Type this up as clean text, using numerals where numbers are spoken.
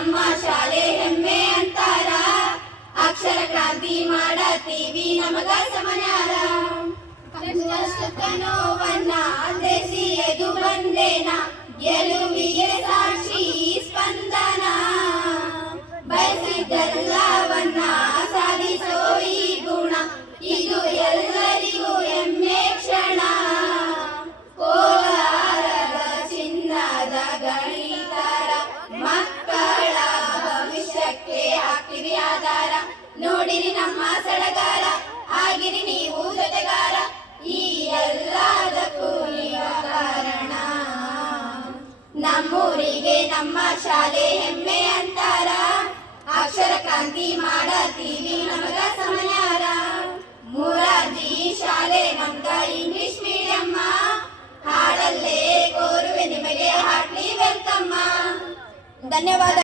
ನಮ್ಮ ಶಾಲೆ ಹೆಮ್ಮೆ ಅಂತಾರ, ಅಕ್ಷರ ಕ್ರಾಂತಿ ಮಾಡತೀವಿ ನಮಗ ಸಮನ್ಯಾರ. ನೋವನ್ನ ಅಲ್ದೇಸಿ ಎದು ಬಂದೇನ, ಗೆಲುವಿಗೆ ಸಾಕ್ಷಿ ಸ್ಪಂದನ. ಬಯಸಿದ್ದೆಲ್ಲವನ್ನ ಸಾಧಿಸೋ ಈ ಗುಣ, ಇದು ಎಲ್ಲರಿಗೂ ಹೆಮ್ಮೆ ಕ್ಷಣ. ಕೋಲಾರದ ಚಿನ್ನದ ಗಣಿತರ, ಮಕ್ಕಳ ಭವಿಷ್ಯಕ್ಕೆ ಹಾಕ್ತಿವಿ ಆಧಾರ. ನೋಡಿರಿ ನಮ್ಮ ಸಡಗಾರ, ಆಗಿರಿ ನೀವು ಜೊತೆಗಾರ, ಈ ಎಲ್ಲದಕ್ಕೂ ನೀವ ಕಾರಣ. ನಮ್ಮೂರಿಗೆ ನಮ್ಮ ಶಾಲೆ ಹೆಮ್ಮೆ ಅಂತಾರ, ಅಕ್ಷರ ಕ್ರಾಂತಿ ಮಾಡತೀವಿ ನಮಗ ಸಮನ್ಯಾರ. ಮೂರಾರ್ಜಿ ಶಾಲೆ ನಮ್ದ ಇಂಗ್ಲಿಷ್ ಮೀಡಿಯಮ್ಮ, ಹಾಡಲ್ಲೇ ಕೋರುವೆ ನಿಮಗೆ ಹಾರ್ಟ್ಲಿ ವೆಲ್ಕಮ್ಮ. ಧನ್ಯವಾದ.